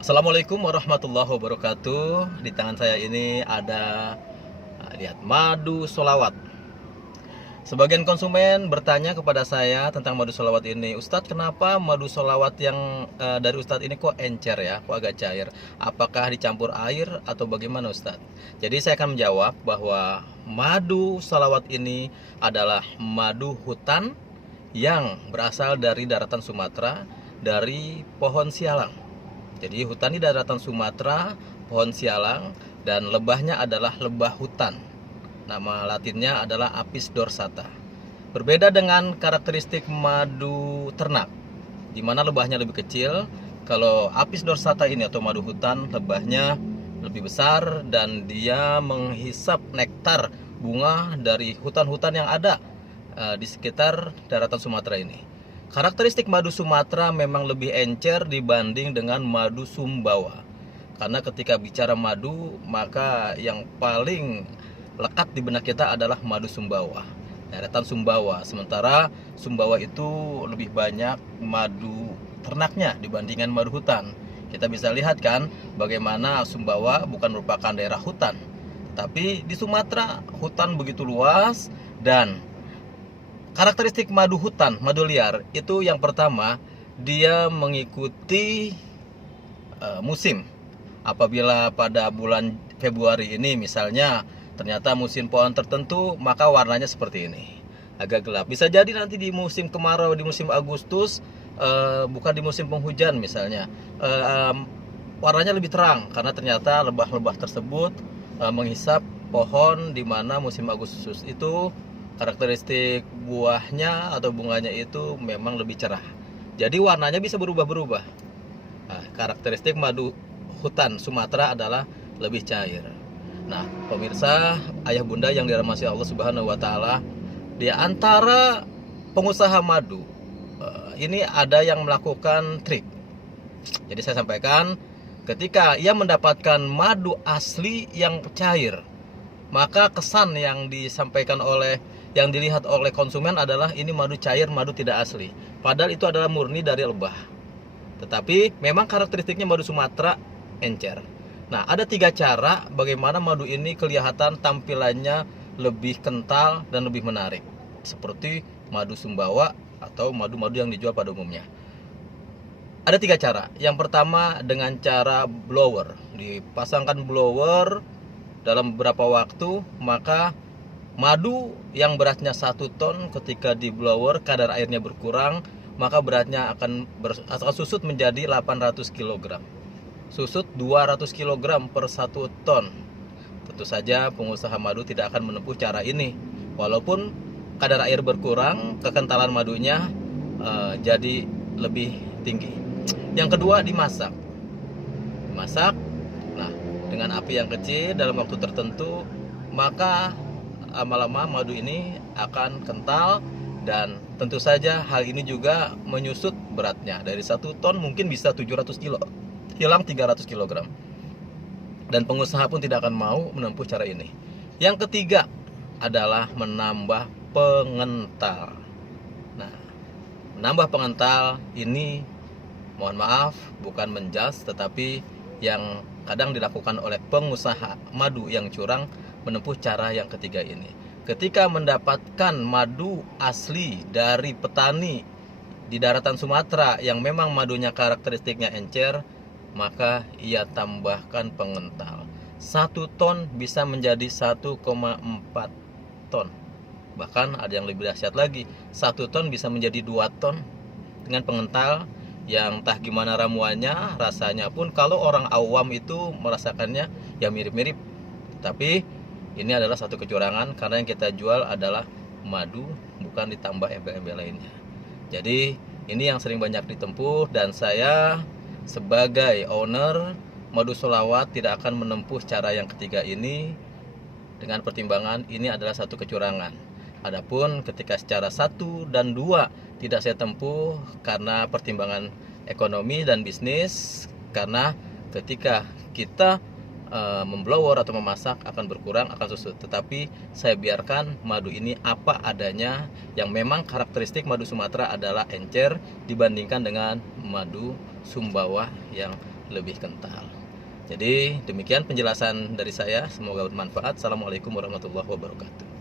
Assalamualaikum warahmatullahi wabarakatuh. Di tangan saya ini ada lihat madu solawat. Sebagian konsumen bertanya kepada saya tentang madu solawat ini. Ustadz, kenapa madu solawat yang dari Ustadz ini kok encer ya, kok agak cair? Apakah dicampur air atau bagaimana Ustadz? Jadi saya akan menjawab bahwa madu solawat ini adalah madu hutan yang berasal dari daratan Sumatera, dari pohon sialang. Jadi hutan di daratan Sumatera, pohon sialang, dan lebahnya adalah lebah hutan. Nama latinnya adalah Apis dorsata. Berbeda dengan karakteristik madu ternak, di mana lebahnya lebih kecil. Kalau Apis dorsata ini atau madu hutan, lebahnya lebih besar dan dia menghisap nektar bunga dari hutan-hutan yang ada di sekitar daratan Sumatera ini. Karakteristik madu Sumatera memang lebih encer dibanding dengan madu Sumbawa. Karena ketika bicara madu, maka yang paling lekat di benak kita adalah madu Sumbawa, daratan Sumbawa. Sementara Sumbawa itu lebih banyak madu ternaknya dibandingkan madu hutan. Kita bisa lihat kan bagaimana Sumbawa bukan merupakan daerah hutan, tapi di Sumatera hutan begitu luas. Dan karakteristik madu hutan, madu liar itu yang pertama, dia mengikuti musim. Apabila pada bulan Februari ini misalnya ternyata musim pohon tertentu, maka warnanya seperti ini, agak gelap. Bisa jadi nanti di musim kemarau, di musim Agustus, bukan di musim penghujan misalnya, warnanya lebih terang karena ternyata lebah-lebah tersebut menghisap pohon di mana musim Agustus itu karakteristik buahnya atau bunganya itu memang lebih cerah. Jadi warnanya bisa berubah-berubah. Nah, karakteristik madu hutan Sumatera adalah lebih cair. Nah, pemirsa, ayah bunda yang dirahmati Allah Subhanahu wa taala, di antara pengusaha madu ini ada yang melakukan trik. Jadi saya sampaikan, ketika ia mendapatkan madu asli yang cair, maka kesan yang disampaikan oleh, yang dilihat oleh konsumen adalah ini madu cair, madu tidak asli. Padahal itu adalah murni dari lebah. Tetapi memang karakteristiknya madu Sumatera encer. Nah, ada 3 cara bagaimana madu ini kelihatan tampilannya lebih kental dan lebih menarik, seperti madu Sumbawa atau madu-madu yang dijual pada umumnya. Ada 3 cara. Yang pertama dengan cara blower. Dipasangkan blower dalam beberapa waktu, maka madu yang beratnya 1 ton ketika di blower kadar airnya berkurang, maka beratnya akan susut menjadi 800 kg. Susut 200 kg per 1 ton. Tentu saja pengusaha madu tidak akan menempuh cara ini. Walaupun kadar air berkurang, kekentalan madunya jadi lebih tinggi. Yang kedua, dimasak. Dimasak, nah, dengan api yang kecil dalam waktu tertentu, maka lama-lama madu ini akan kental. Dan tentu saja hal ini juga menyusut beratnya. Dari 1 ton mungkin bisa 700 kilo, hilang 300 kg. Dan pengusaha pun tidak akan mau menempuh cara ini. Yang ketiga adalah menambah pengental. Nah, menambah pengental ini, mohon maaf, bukan menjas, tetapi yang kadang dilakukan oleh pengusaha madu yang curang menempuh cara yang ketiga ini. Ketika mendapatkan madu asli dari petani di daratan Sumatera yang memang madunya karakteristiknya encer, maka ia tambahkan pengental. 1 ton bisa menjadi 1,4 ton. Bahkan ada yang lebih dahsyat lagi, 1 ton bisa menjadi 2 ton dengan pengental yang entah gimana ramuannya, rasanya pun kalau orang awam itu merasakannya ya mirip-mirip. Tapi ini adalah satu kecurangan karena yang kita jual adalah madu, bukan ditambah embel-embel lainnya. Jadi ini yang sering banyak ditempuh, dan saya sebagai owner madu solawat tidak akan menempuh cara yang ketiga ini dengan pertimbangan ini adalah satu kecurangan. Adapun ketika secara 1 dan 2 tidak saya tempuh karena pertimbangan ekonomi dan bisnis, karena ketika kita memblower atau memasak akan berkurang, akan susut. Tetapi saya biarkan madu ini apa adanya, yang memang karakteristik madu Sumatera adalah encer dibandingkan dengan madu Sumbawa yang lebih kental. Jadi demikian penjelasan dari saya, semoga bermanfaat. Assalamualaikum warahmatullahi wabarakatuh.